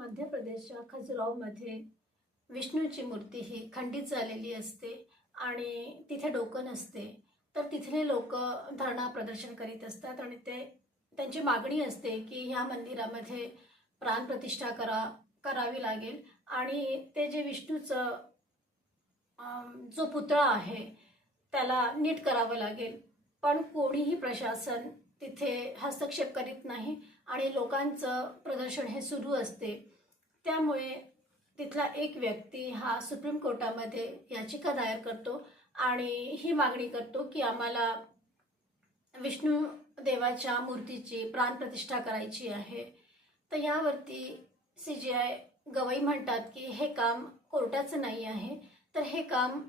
मध्य प्रदेशच्या खजुरावमध्ये विष्णूची मूर्ती ही खंडित झालेली असते आणि तिथे डोकं नसते. तर तिथले लोक धरणा प्रदर्शन करीत असतात आणि ते त्यांची मागणी असते की ह्या मंदिरामध्ये प्राणप्रतिष्ठा करा करावी लागेल. आणि ते जे विष्णूचं जो पुतळा आहे त्याला नीट करावं लागेल. पण कोणीही प्रशासन तिथे हस्तक्षेप करीत नाही आणि लोकांचं प्रदर्शन हे सुरू असते. त्यामुळे तिथला एक व्यक्ती हा सुप्रीम कोर्टामध्ये याचिका दायर करतो आणि ही मागणी करतो की आम्हाला विष्णू देवाच्या मूर्तीची प्राणप्रतिष्ठा करायची आहे. तर यावरती सी जी आय गवई म्हणतात की हे काम कोर्टाचं नाही आहे. तर हे काम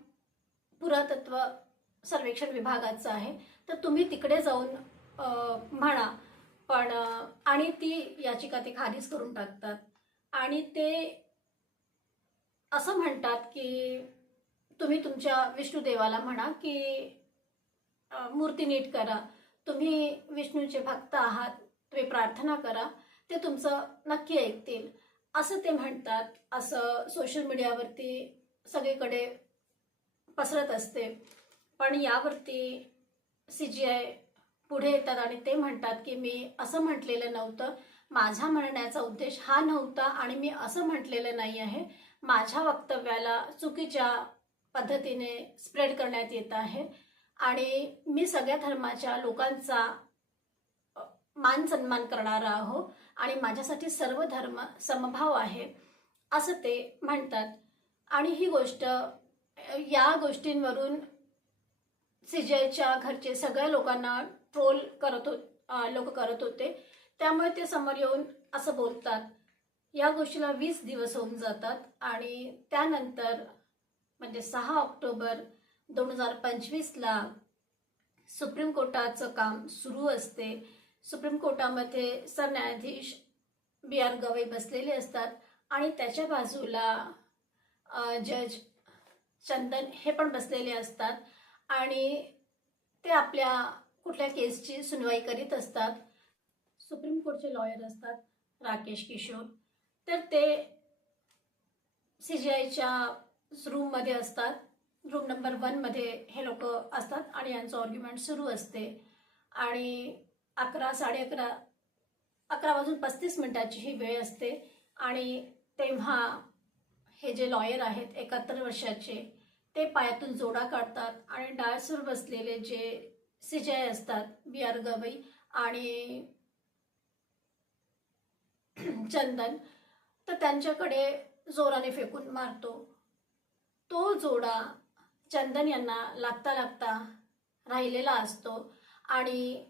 पुरातत्व सर्वेक्षण विभागाचं आहे. तर तुम्ही तिकडे जाऊन म्हणा. पण आणि ती याचिका ते खारीज करून टाकतात. आणि ते असं म्हणतात की तुम्ही तुमच्या विष्णुदेवाला म्हणा की मूर्ती नीट करा. तुम्ही विष्णूचे भक्त आहात तुम्ही प्रार्थना करा ते तुमचं नक्की ऐकतील. असं ते म्हणतात असं सोशल मीडियावरती सगळीकडे पसरत असते. पण यावरती सी जी आय पुढे येतात आणि ते म्हणतात की मी असं म्हटलेलं नव्हतं. माझा म्हणण्याचा उद्देश हा नव्हता आणि मी असं म्हटलेलं नाही आहे. माझ्या वक्तव्याला चुकीच्या पद्धतीने स्प्रेड करण्यात येत आहे. आणि मी सगळ्या धर्माच्या लोकांचा मान सन्मान करणारा आहो आणि माझ्यासाठी सर्व धर्म समभाव आहे असं ते म्हणतात. आणि ही गोष्ट या गोष्टींवरून सीजयच्या घरचे सगळ्या लोकांना ट्रोल करत हो लोक करत होते. त्यामुळे ते समोर येऊन असं बोलतात. या गोष्टीला वीस दिवस होऊन जातात आणि त्यानंतर म्हणजे सहा ऑक्टोबर दोन हजार पंचवीसला सुप्रीम कोर्टाचं काम सुरू असते. सुप्रीम कोर्टामध्ये सरन्यायाधीश बी आर गवई बसलेले असतात आणि त्याच्या बाजूला जज चंदन हे पण बसलेले असतात आणि ते आपल्या कुठल्या केसची सुनवाई करीत असतात. सुप्रीम कोर्टचे लॉयर असतात राकेश किशोर. तर ते सी जी आयच्या रूममध्ये असतात. रूम नंबर वनमध्ये हे लोक असतात आणि यांचं ऑर्ग्युमेंट सुरू असते. आणि अकरा साडे अकरा अकरा वाजून पस्तीस मिनिटाची ही वेळ असते. आणि तेव्हा हे जे लॉयर आहेत एकाहत्तर वर्षाचे ते पायातून जोडा काढतात आणि डाळसूर बसलेले जे सी असतात बी आर गवई आणि चंदन तर त्यांच्याकडे जोराने फेकून मारतो. तो जोडा चंदन यांना लागता लागता राहिलेला असतो आणि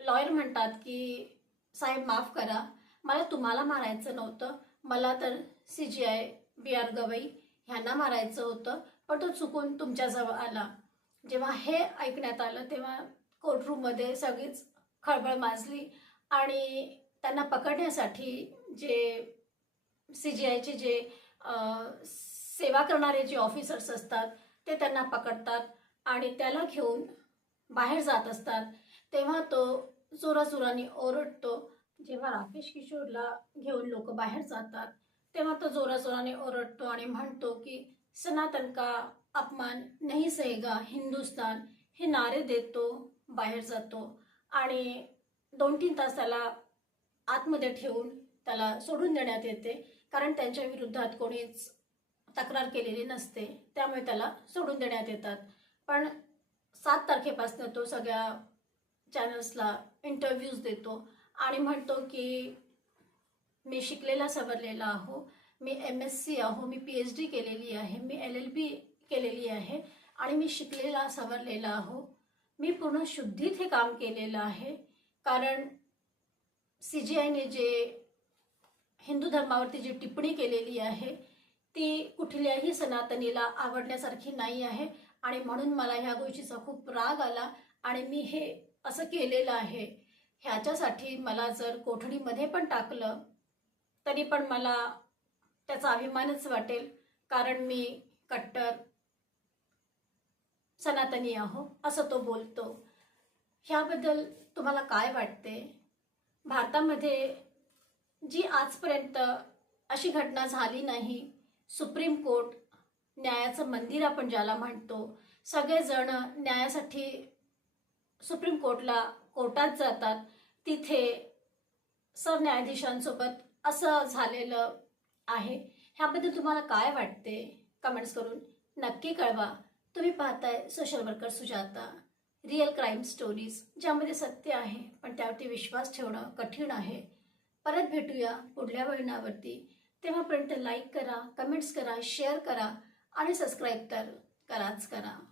लॉयर म्हणतात की साहेब माफ करा. मला तुम्हाला मारायचं नव्हतं. मला तर C J I B R Gavai ह्यांना मारायचं होतं पण तो चुकून तुमच्याजवळ आला. जेव्हा हे ऐकण्यात आलं तेव्हा कोर्टरूममध्ये सगळीच खळबळ माजली आणि त्यांना पकडण्यासाठी जे सी जी आयचे जे सेवा करणारे जे ऑफिसर्स असतात ते त्यांना पकडतात आणि त्याला घेऊन बाहेर जात असतात. तेव्हा तो जोराजोराने ओरडतो. जेव्हा राकेश किशोरला घेऊन लोक बाहेर जातात तेव्हा तो जोराजोराने ओरडतो आणि म्हणतो की सनातन का अपमान नाही सहेगा? हिंदुस्तान. हे नारे देतो बाहेर जातो आणि दोन तीन तास त्याला आतमध्ये ठेवून त्याला सोडून देण्यात येते. कारण त्यांच्या विरुद्धात कोणीच तक्रार केलेली नसते. त्यामुळे त्याला सोडून देण्यात येतात. पण सात तारखेपासून तो सगळ्या चॅनल्सला इंटरव्ह्यूज देतो आणि म्हणतो की मी शिकलेला सवरलेला आहो. मी एम एस सी आहो. मी पी एच डी केलेली आहे. मी एल एल बी केलेली आहे आणि मी शिकलेला सवरलेला आहो. मी पूर्ण शुद्धीत हे काम केलेलं आहे. कारण सी जी आयने जे हिंदू धर्मावरती जी टिप्पणी केलेली आहे ती कुठल्याही सनातनीला आवडण्यासारखी नाही आहे. आणि म्हणून मला ह्या गोष्टीचा खूप राग आला आणि मी हे असं केलेलं आहे. ह्याच्यासाठी मला जर कोठडीमध्ये पण टाकलं तरी पण मला त्याचा अभिमानच वाटेल कारण मी कट्टर सनातनी आहो असं तो बोलतो. ह्याबद्दल तुम्हाला काय वाटते? भारतामध्ये जी आजपर्यंत अशी घटना झाली नाही सुप्रीम कोर्ट न्यायाचं मंदिर आपण ज्याला म्हणतो सगळेजण न्यायासाठी सुप्रीम कोर्टला कोर्टात जातात तिथे सरन्यायाधीशांसोबत असं झालेलं आहे. ह्याबद्दल तुम्हाला काय वाटते? कमेंट्स करून नक्की कळवा. तुम्ही पाहताय social worker Sujata. Real crime stories ज्यामध्ये सत्य आहे पण त्यावरती विश्वास ठेवणं कठीण आहे. परत भेटूया पुढल्या वळणावरती. तेव्हापर्यंत लाईक करा कमेंट्स करा शेअर करा आणि सबस्क्राईब तर कराच करा.